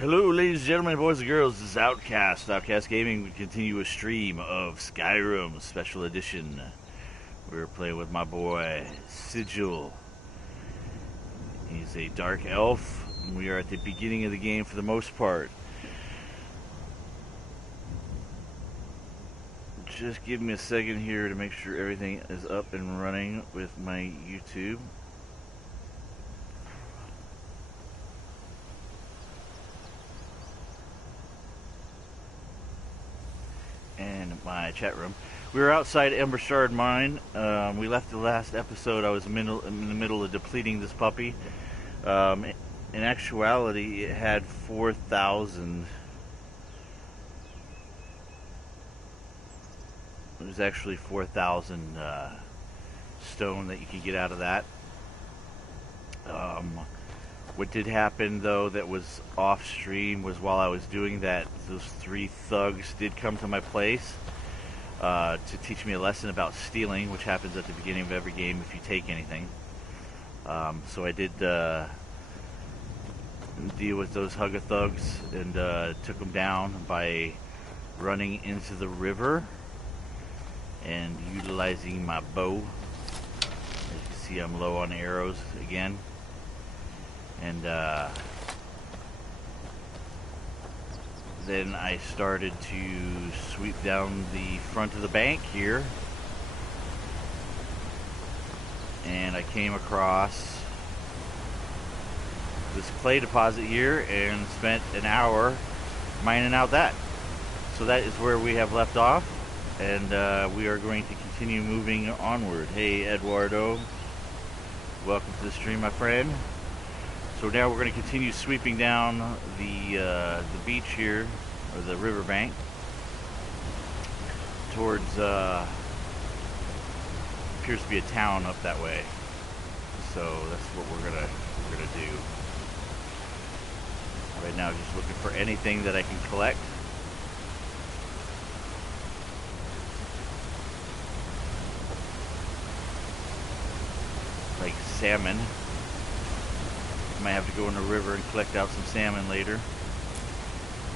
Hello, ladies and gentlemen, boys and girls. This is Outcast Gaming. We continue a stream of Skyrim Special Edition. We're playing with my boy, Sigil. He's a dark elf, and we are at the beginning of the game for the most part. Just give me a second here to make sure everything is up and running with my YouTube. And my chat room. We were outside Embershard Mine. We left the last episode. I was in the middle of depleting this puppy. In actuality, it had 4,000. It was actually 4,000 stone that you can get out of that. What did happen, though, that was off stream was while I was doing that, those 3 thugs did come to my place to teach me a lesson about stealing, which happens at the beginning of every game if you take anything. So I did deal with those hugger thugs and took them down by running into the river and utilizing my bow. As you can see, I'm low on arrows again. And then I started to sweep down the front of the bank here, and I came across this clay deposit here and spent an hour mining out that. So that is where we have left off, and we are going to continue moving onward. Hey Eduardo, welcome to the stream, my friend. So now we're going to continue sweeping down the beach here, or the riverbank, towards appears to be a town up that way. So that's what we're gonna do. Right now, just looking for anything that I can collect. Like salmon. Might have to go in the river and collect out some salmon later,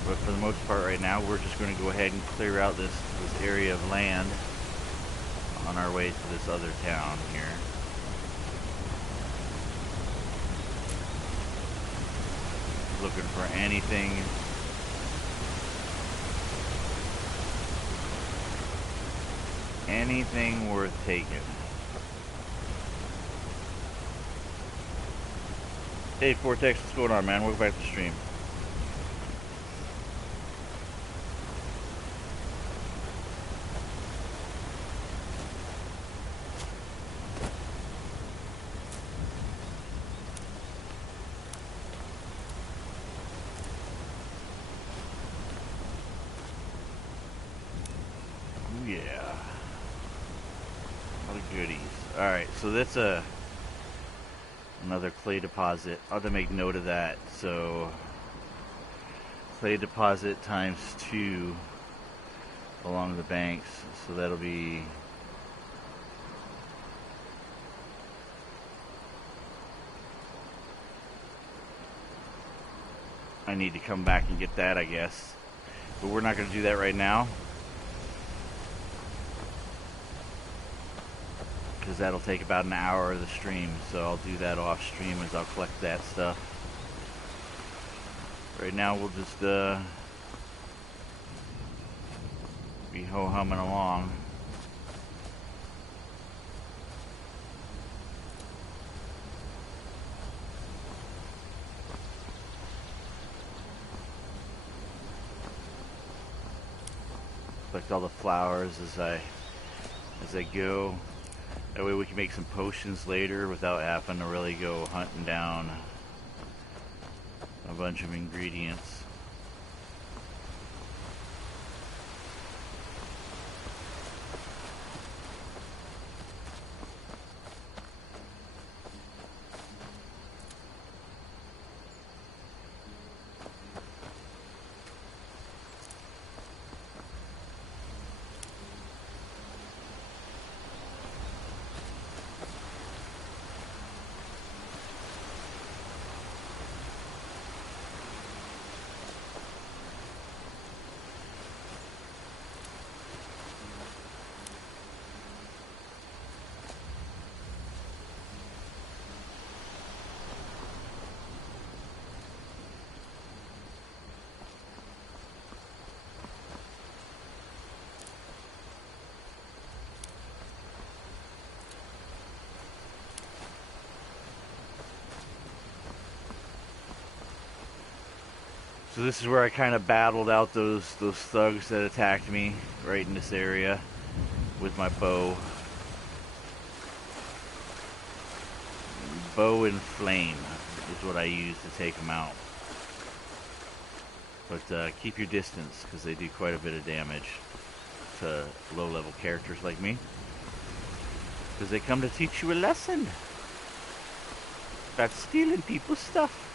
but for the most part right now we're just going to go ahead and clear out this area of land on our way to this other town here. Looking for anything worth taking. Hey Vortex, what's going on, man? Welcome back to the stream. Ooh, yeah. A lot of goodies. Alright, so that's another clay deposit. I'll have to make note of that. So clay deposit times 2 along the banks. So that'll be I need to come back and get that, I guess. But we're not going to do that right now, because that'll take about an hour of the stream, so I'll do that off stream as I'll collect that stuff. Right now we'll just be ho-humming along. Collect all the flowers as I go. That way we can make some potions later without having to really go hunting down a bunch of ingredients. So this is where I kind of battled out those thugs that attacked me right in this area with my bow. Bow and flame is what I use to take them out. But keep your distance, because they do quite a bit of damage to low-level characters like me. Because they come to teach you a lesson about stealing people's stuff.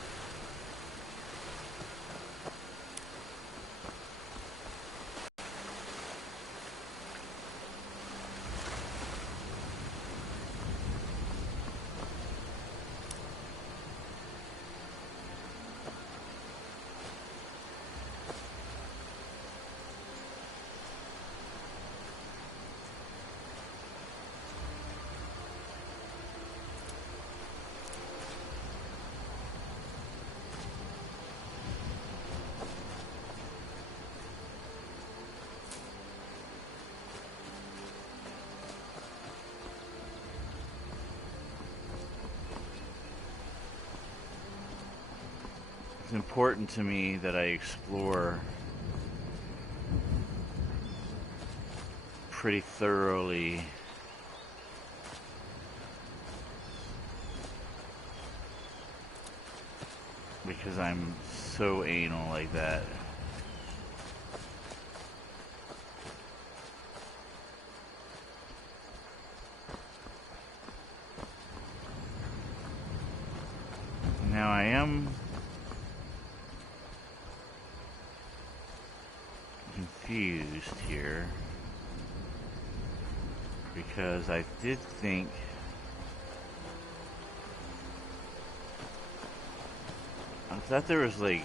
It's important to me that I explore pretty thoroughly because I'm so anal like that. Now I am confused here because I did think I thought there was like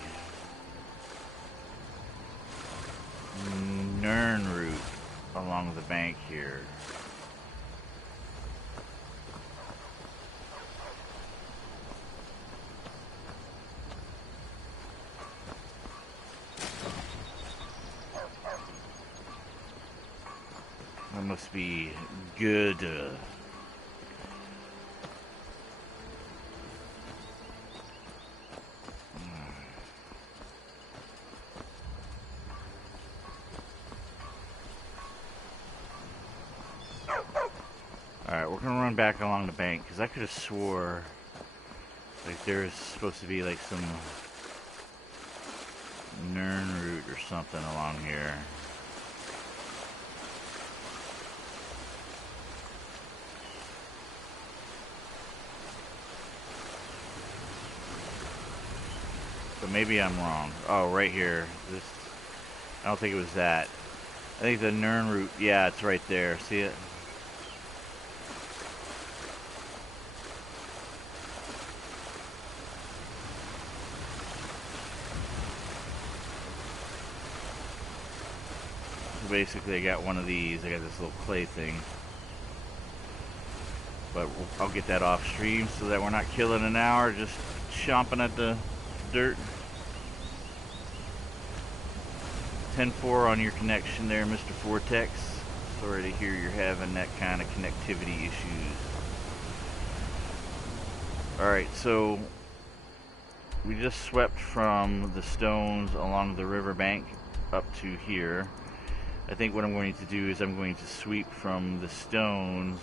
Nern route along the bank here. That must be good. Alright, we're gonna run back along the bank because I could have swore like there's supposed to be like some Nern route or something along here. But maybe I'm wrong. Oh, right here. This, I don't think it was that. I think the Nern route, yeah, it's right there. See it? So basically, I got one of these. I got this little clay thing. But I'll get that off stream so that we're not killing an hour just chomping at the dirt. 10-4 on your connection there, Mr. Vortex. Sorry to hear you're having that kind of connectivity issues. Alright, so we just swept from the stones along the riverbank up to here. I think what I'm going to do is I'm going to sweep from the stones,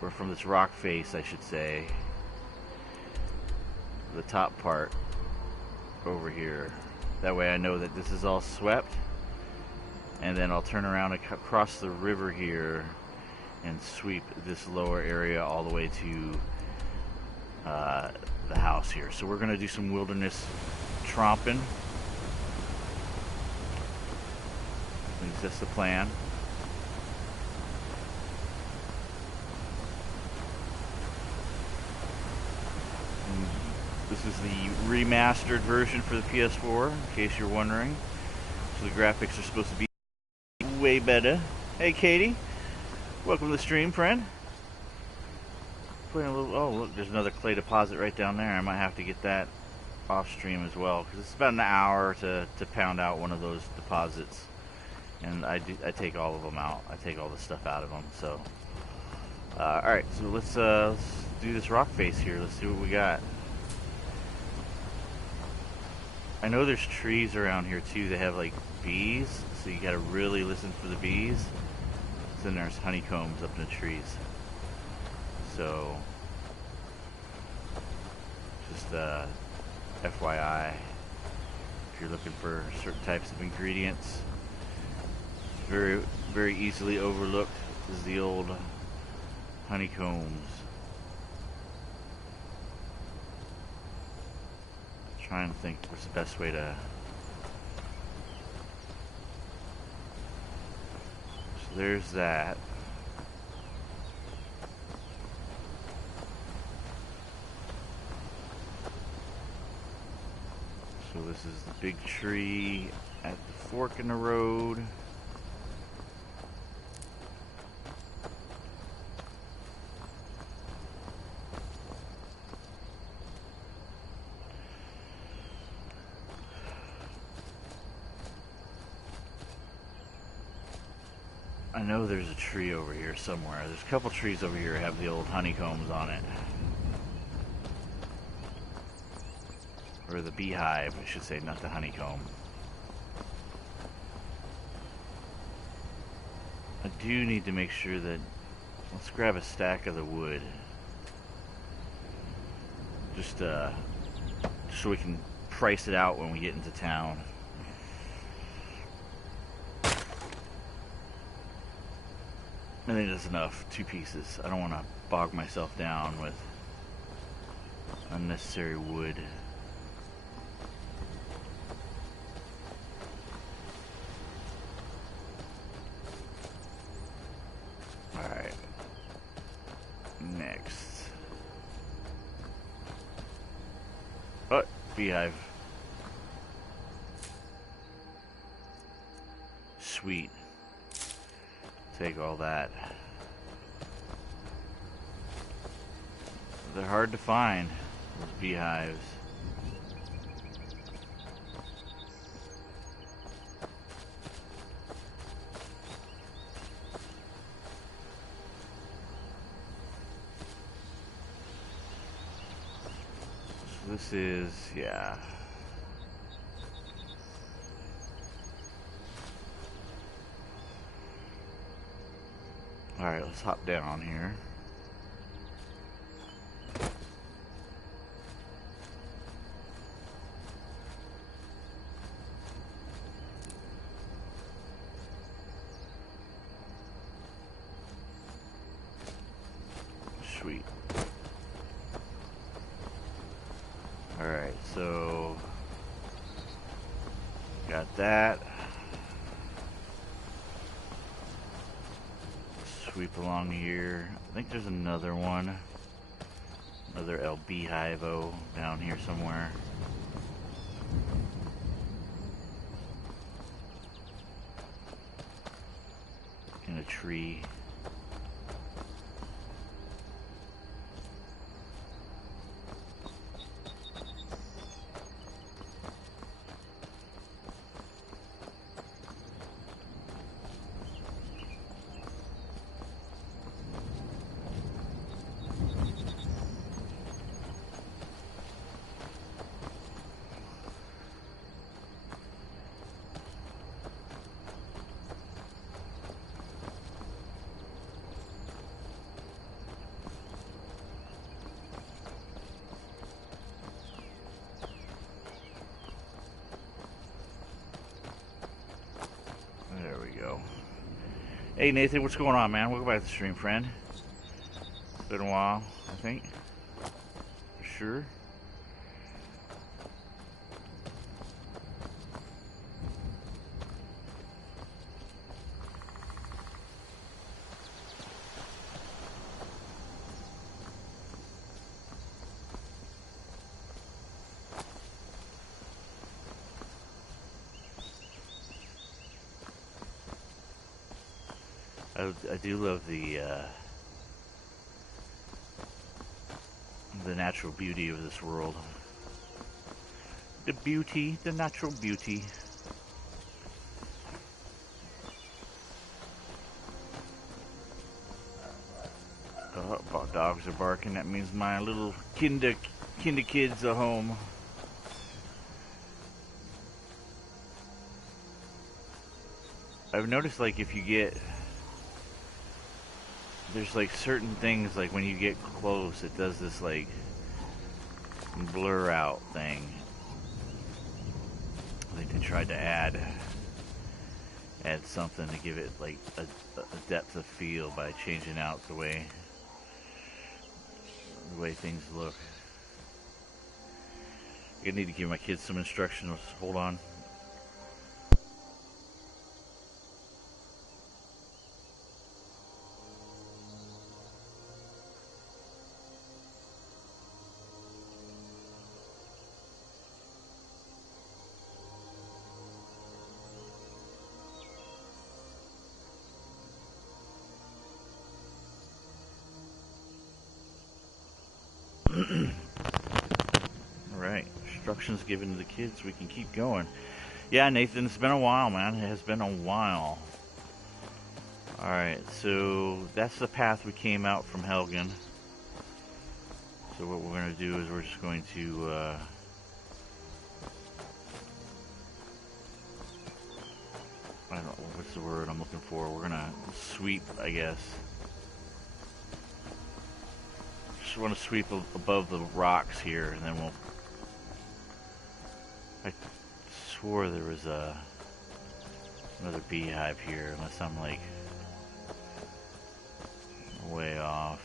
or from this rock face, I should say, the top part over here. That way I know that this is all swept, and then I'll turn around across the river here and sweep this lower area all the way to the house here. So we're going to do some wilderness tromping. At least that's the plan. This is the remastered version for the PS4, in case you're wondering. So the graphics are supposed to be way better. Hey, Katie. Welcome to the stream, friend. Playing a little. Oh, look, there's another clay deposit right down there. I might have to get that off stream as well, because it's about an hour to pound out one of those deposits. And I take all of them out. I take all the stuff out of them. So, all right. So let's do this rock face here. Let's see what we got. I know there's trees around here too that have like bees, so you gotta really listen for the bees. Then there's honeycombs up in the trees. So, just FYI, if you're looking for certain types of ingredients, very, very easily overlooked is the old honeycombs. Trying to think what's the best way to. So there's that. So this is the big tree at the fork in the road. I know there's a tree over here somewhere. There's a couple trees over here that have the old honeycombs on it. Or the beehive, I should say, not the honeycomb. I do need to make sure that... Let's grab a stack of the wood. Just so we can price it out when we get into town. I think that's enough. 2 pieces. I don't want to bog myself down with unnecessary wood. Alright. Next. Oh, beehive. Sweet. Take all that. They're hard to find, those beehives. So this is, yeah. Alright, let's hop down here. Sweet. Alright, so got that. Sweep along here. I think there's another one. Another El Beehive-O down here somewhere. In a tree. There we go. Hey Nathan, what's going on, man? Welcome back to the stream, friend. It's been a while, I think. For sure. I do love the natural beauty of this world. The beauty, the natural beauty. Oh, dogs are barking. That means my little kinder kids are home. I've noticed, like, if you get, there's like certain things, like when you get close, it does this like blur out thing. I think they tried to add something to give it like a depth of feel by changing out the way things look. I need to give my kids some instructions. Hold on. Alright, instructions given to the kids, we can keep going. Yeah, Nathan, it's been a while, man. It has been a while. Alright, so that's the path we came out from Helgen. So what we're going to do is we're just going to I don't know, what's the word I'm looking for? We're going to sweep, I guess. Just want to sweep above the rocks here, and then we'll... I swore there was another beehive here, unless I'm like way off.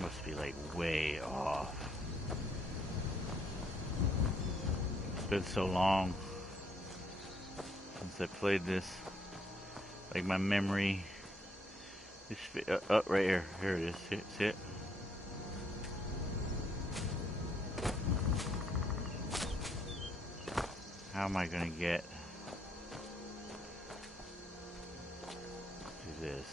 Must be like way off. It's been so long since I played this. Like my memory is right here. Here it is. See it? How am I gonna get to this?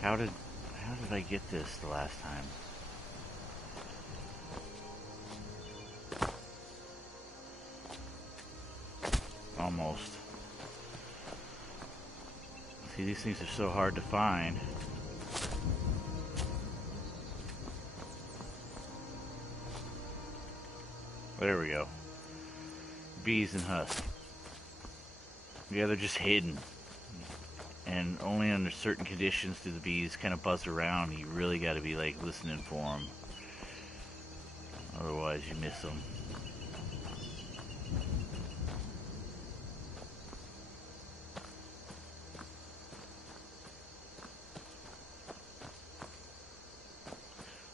How did I get this the last time? Almost. See, these things are so hard to find. There we go. Bees and husk. Yeah, they're just hidden. And only under certain conditions do the bees kind of buzz around. You really got to be like listening for them. Otherwise you miss them.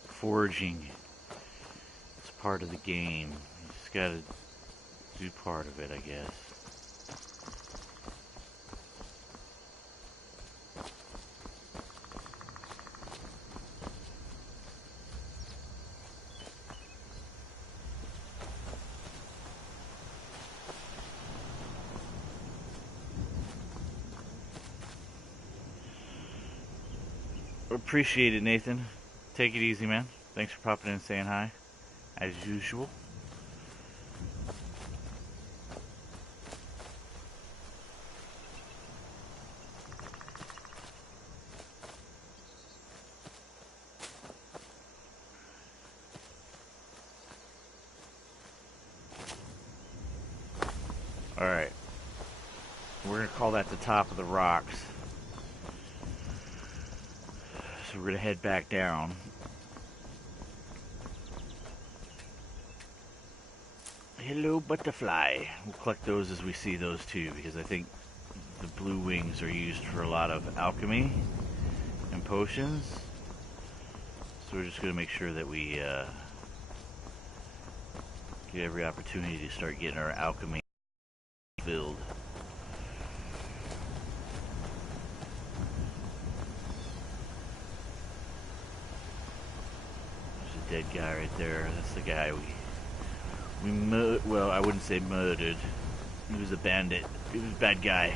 Foraging. It's part of the game. You just got to do part of it, I guess. Appreciate it, Nathan. Take it easy, man. Thanks for popping in and saying hi, as usual. Alright. We're going to call that the top of the rocks. So we're going to head back down. Hello, butterfly. We'll collect those as we see those too, because I think the blue wings are used for a lot of alchemy and potions. So we're just going to make sure that we get every opportunity to start getting our alchemy filled. dead guy right there. That's the guy well, I wouldn't say murdered. He was a bandit. He was a bad guy.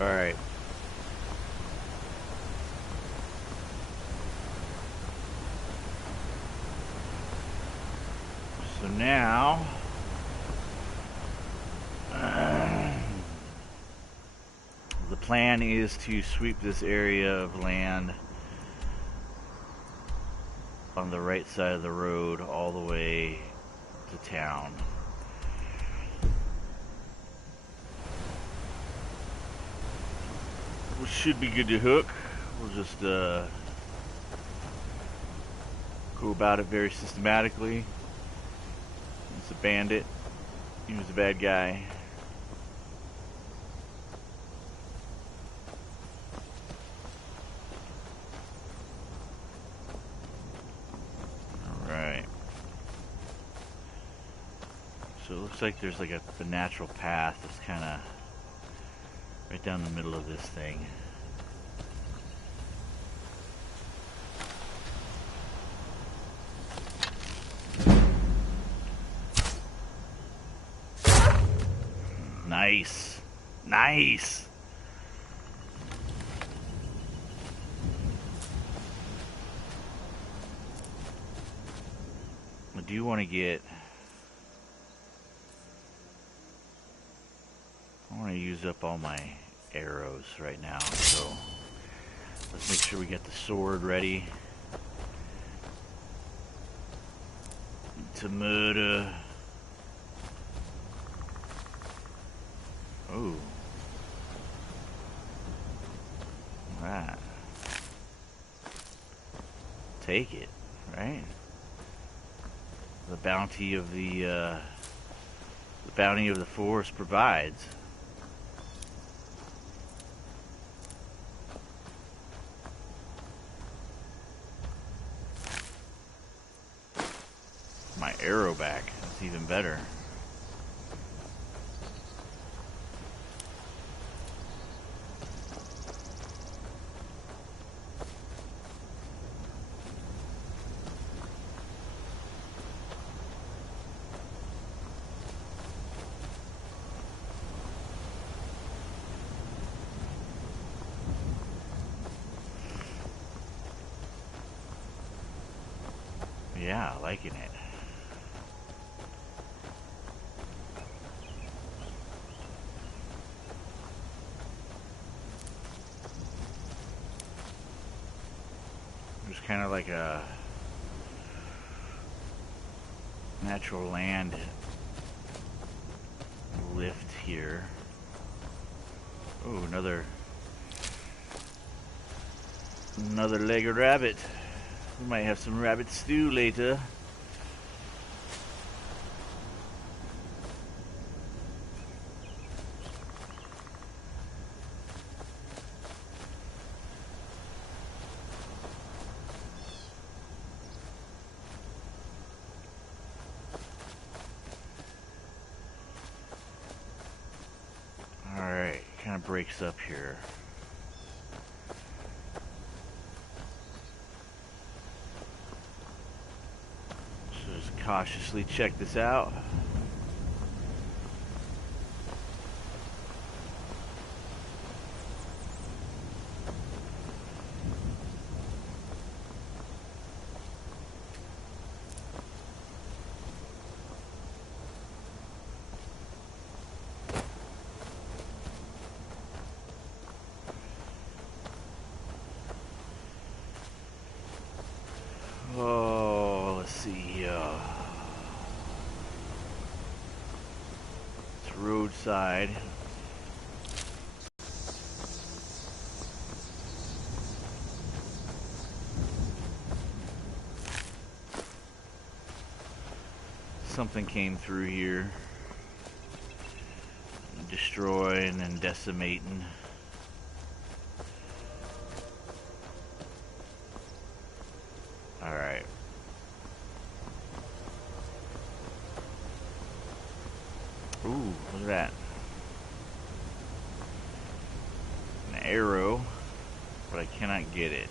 All right. So now, the plan is to sweep this area of land on the right side of the road all the way to town. We should be good to hook. We'll just go about it very systematically. It's a bandit. He was a bad guy. Alright. So it looks like there's like a natural path that's kind of right down the middle of this thing. Nice. Nice. I do want to get... I want to use up all my arrows right now, so let's make sure we get the sword ready to murder. Oh, right. Take it, right? The bounty of the forest provides. My arrow back. That's even better. Yeah, liking it. There's kind of like a natural land lift here. Oh, another leg of rabbit. We might have some rabbit stew later. Alright, kind of breaks up here. Cautiously check this out. Oh, let's see here. Roadside. Something came through here, destroying and decimating. All right. Look at that. An arrow, but I cannot get it.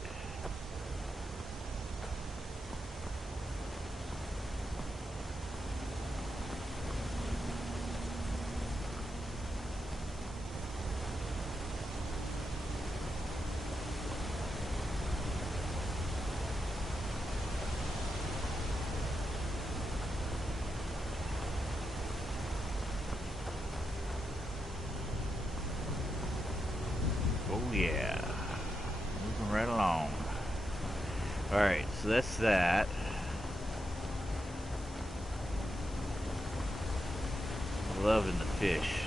Oh yeah, moving right along. Alright, so that's that. Loving the fish.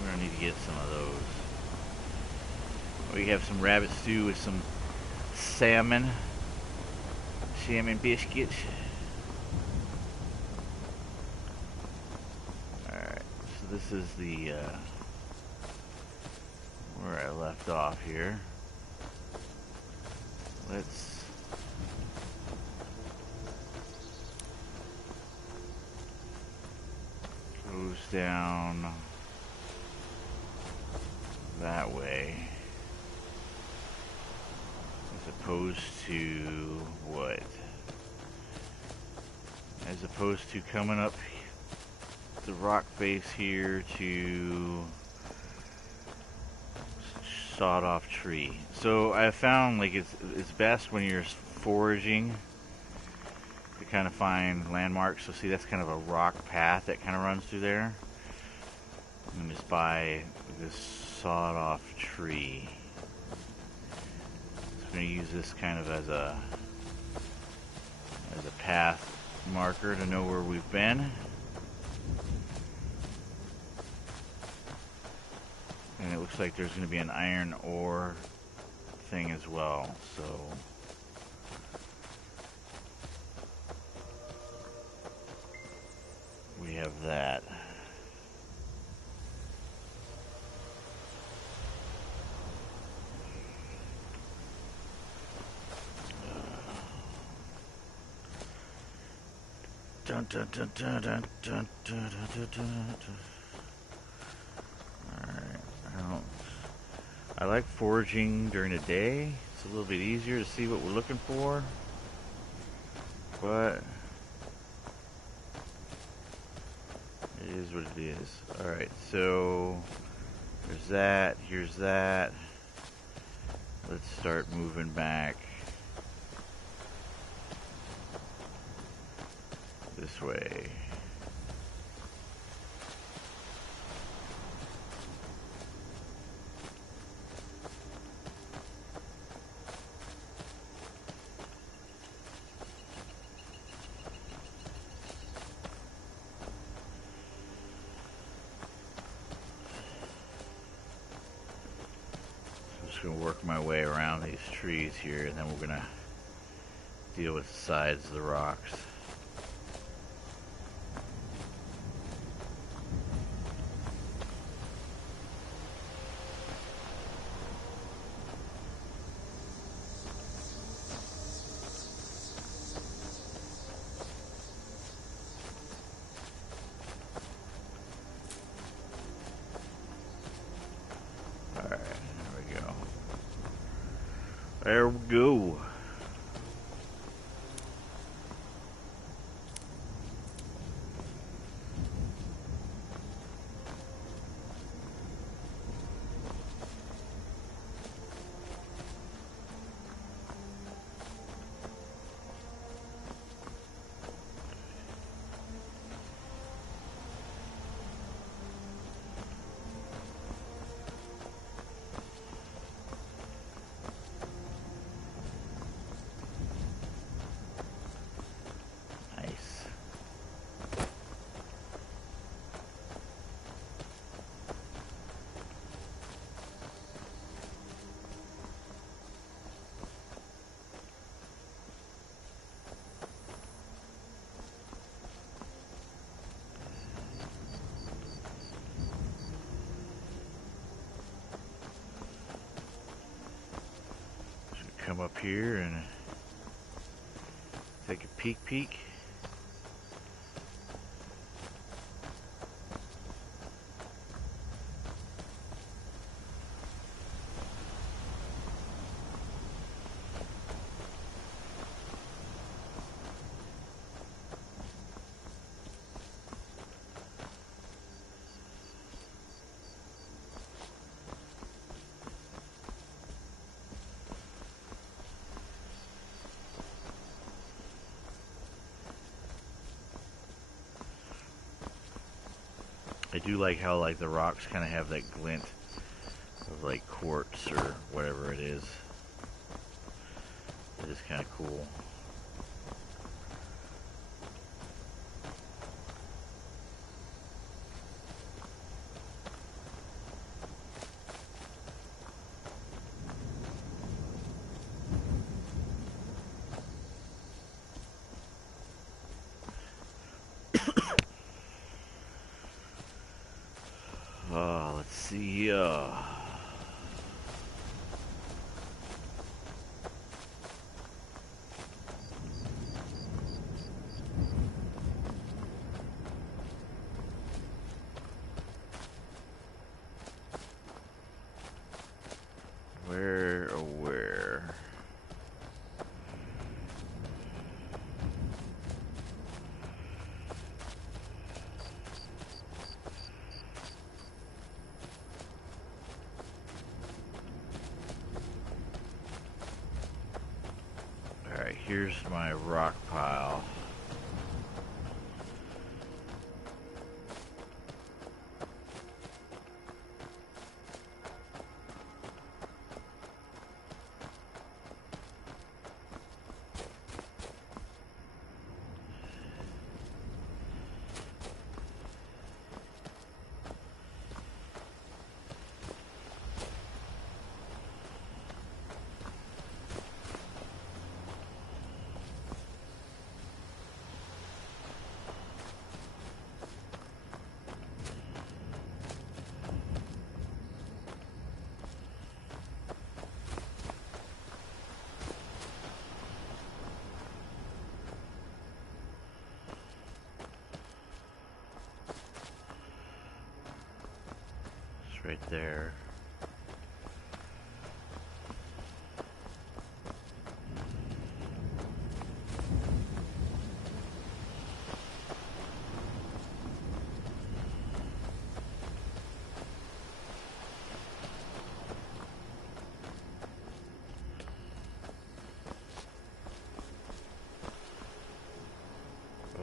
We're gonna need to get some of those. We have some rabbit stew with some salmon biscuits. Alright, so this is the where I left off here. Let's goes down that way, as opposed to what? As opposed to coming up the rock face here to sawed off tree. So I found like it's best when you're foraging to kind of find landmarks. So see, that's kind of a rock path that kind of runs through there. And just by this sawed off tree. So I'm going to use this kind of as a path marker to know where we've been. And it looks like there's going to be an iron ore thing as well, so we have that. Dun, dun, dun, dun, dun, dun, dun, dun, dun, dun. I like foraging during the day. It's a little bit easier to see what we're looking for. But it is what it is. Alright, so there's that. Here's that. Let's start moving back this way. Going to work my way around these trees here, and then we're going to deal with the sides of the rocks. There we go. Come up here and take a peek. I do like how like the rocks kind of have that glint of like quartz or whatever it is. It is kind of cool. Let's see. Where? Alright, here's my rock pile. Right there.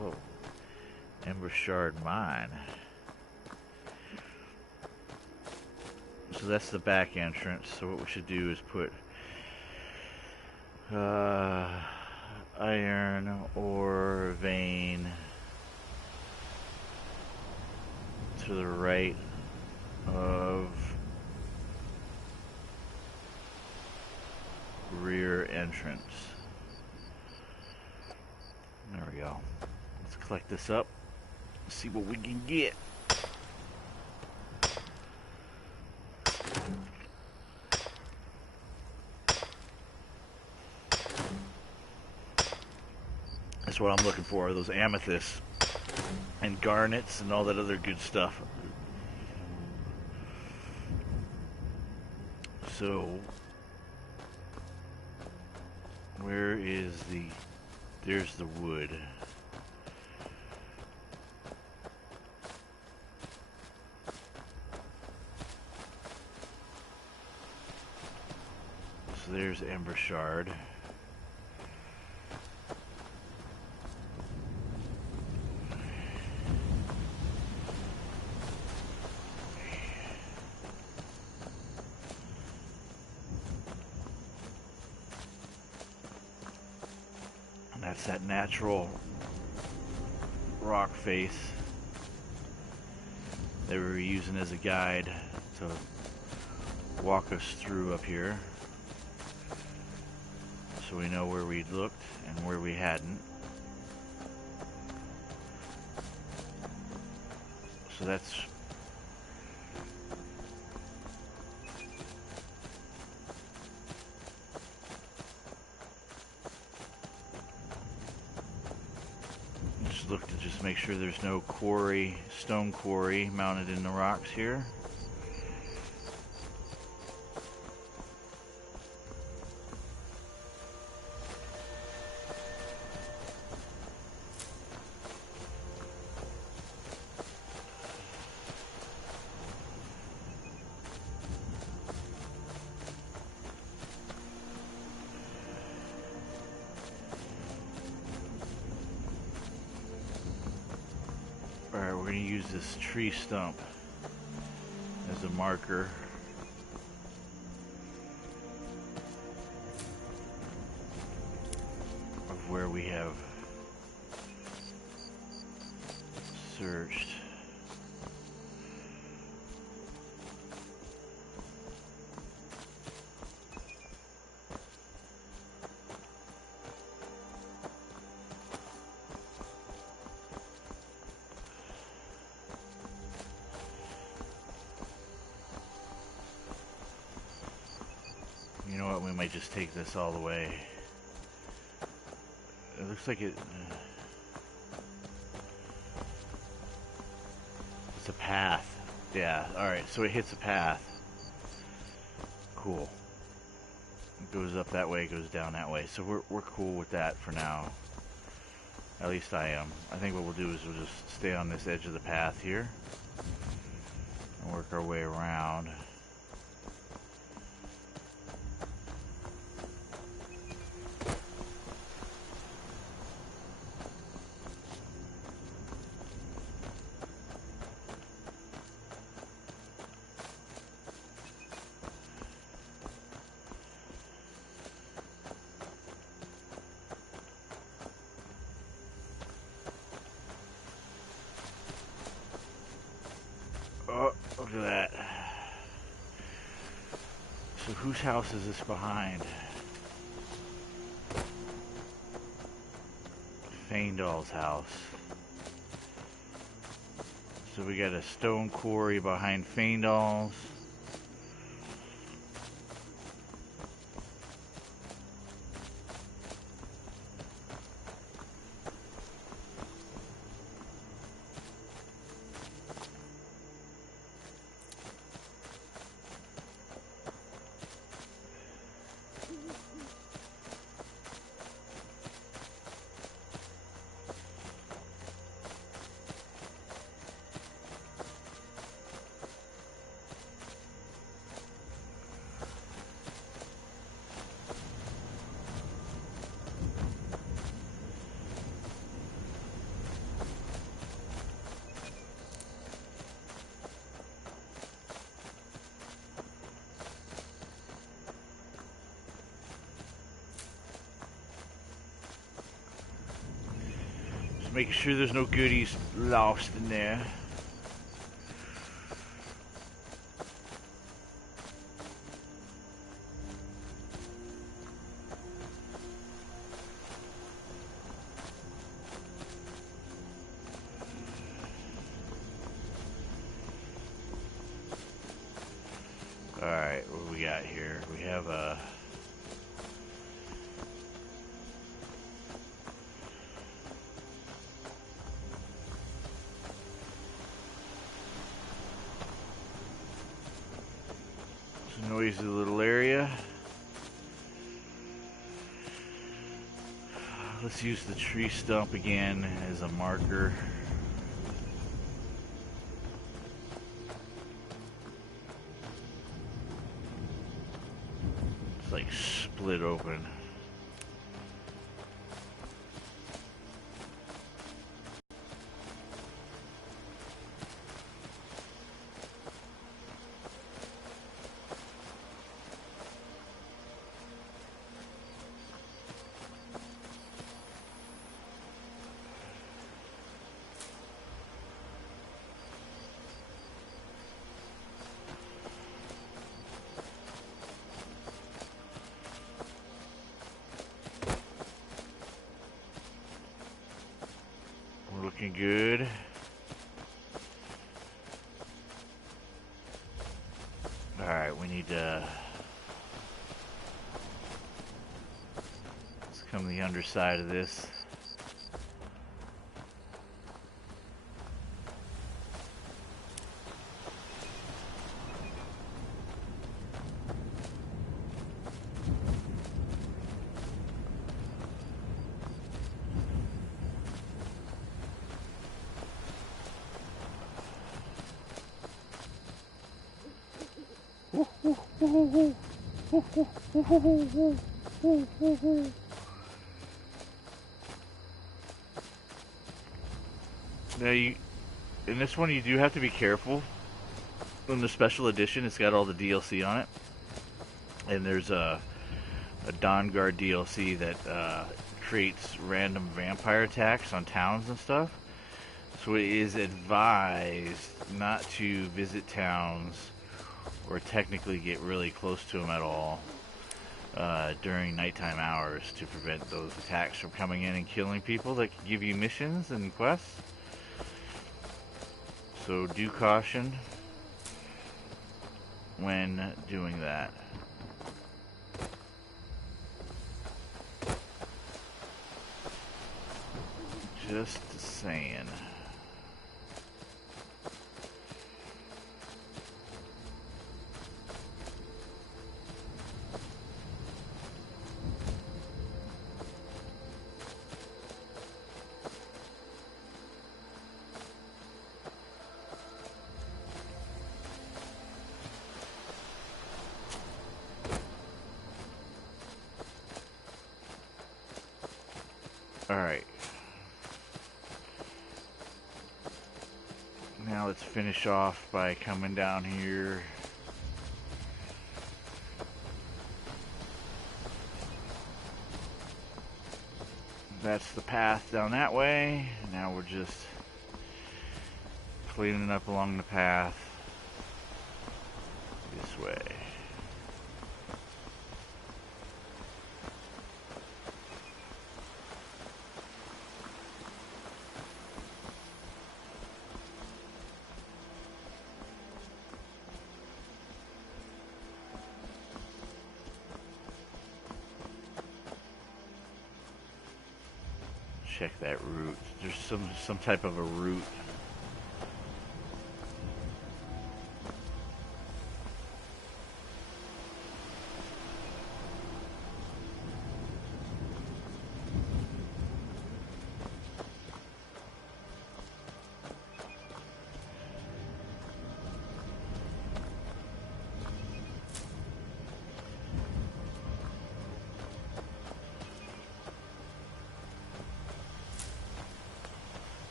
Oh, Ember Shard Mine. So that's the back entrance. So what we should do is put iron ore vein to the right of rear entrance. There we go. Let's collect this up, see what we can get. That's what I'm looking for, those amethysts and garnets and all that other good stuff. So, where is there's the wood. So there's Ember Shard. That's that natural rock face that we were using as a guide to walk us through up here, so we know where we looked and where we hadn't. So that's look to just make sure there's no quarry, stone quarry mounted in the rocks here. Alright, we're we're going to use this tree stump as a marker. Of where we have searched. You know what, we might just take this all the way. It looks like it's a path. Yeah, alright, so it hits a path. Cool. It goes up that way, it goes down that way. So we're cool with that for now. At least I am. I think what we'll do is we'll just stay on this edge of the path here and work our way around. Oh, look at that. So whose house is this behind? Faendal's house. So we got a stone quarry behind Faendal's. Making sure there's no goodies lost in there. Alright, what do we got here? We have a... noisy little area. Let's use the tree stump again as a marker. It's like split open. Looking good. Alright, we need to... Let's come to the underside of this. Now in this one you do have to be careful. In the special edition, it's got all the DLC on it, and there's a Dawn Guard DLC that creates random vampire attacks on towns and stuff. So it is advised not to visit towns or technically get really close to them at all during nighttime hours to prevent those attacks from coming in and killing people that can give you missions and quests. So do caution when doing that. Just saying. Alright. Now let's finish off by coming down here. That's the path down that way. Now we're just cleaning up along the path this way. Check that route. There's some type of a route.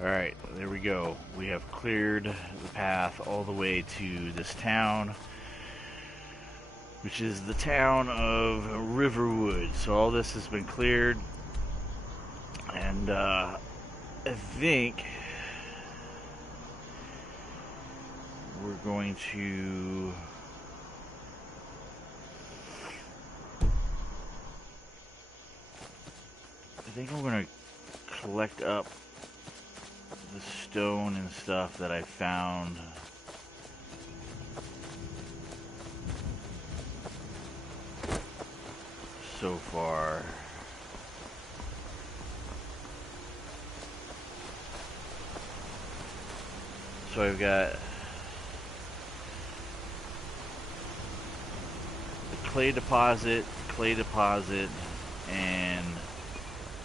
Alright, there we go. We have cleared the path all the way to this town, which is the town of Riverwood. So all this has been cleared, and I think we're going to I'm going to collect up the stone and stuff that I found so far. So I've got the clay deposit, and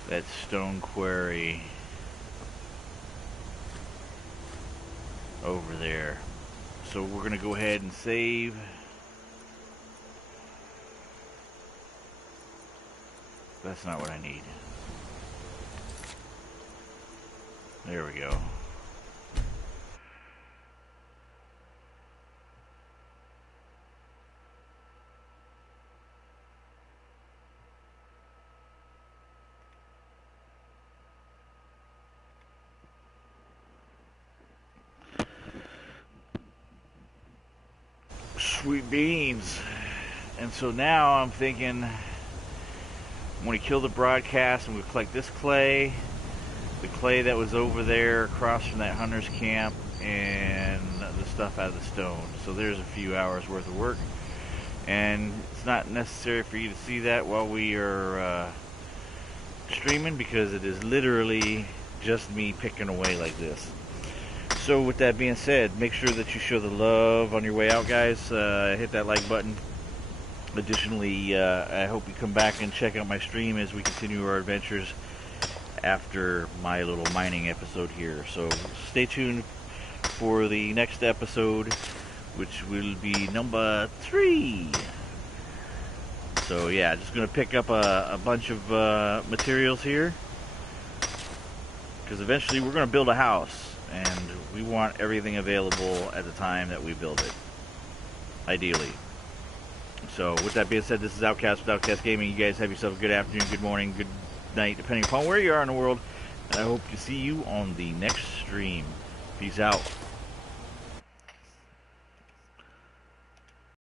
that stone quarry over there. So we're gonna go ahead and save. That's not what I need. There we go. Sweet beans. And so now I'm thinking I'm going to kill the broadcast. I'm going to collect this clay, the clay that was over there across from that hunter's camp, and the stuff out of the stone. So there's a few hours worth of work, and it's not necessary for you to see that while we are streaming, because it is literally just me picking away like this. So with that being said, make sure that you show the love on your way out, guys. Hit that like button. Additionally, I hope you come back and check out my stream as we continue our adventures after my little mining episode here. So stay tuned for the next episode, which will be number 3. So yeah, just gonna pick up a bunch of materials here, because eventually we're gonna build a house, and we want everything available at the time that we build it, ideally. So with that being said, this is Outcast with Outcast Gaming. You guys have yourself a good afternoon, good morning, good night, depending upon where you are in the world, and I hope to see you on the next stream. Peace out.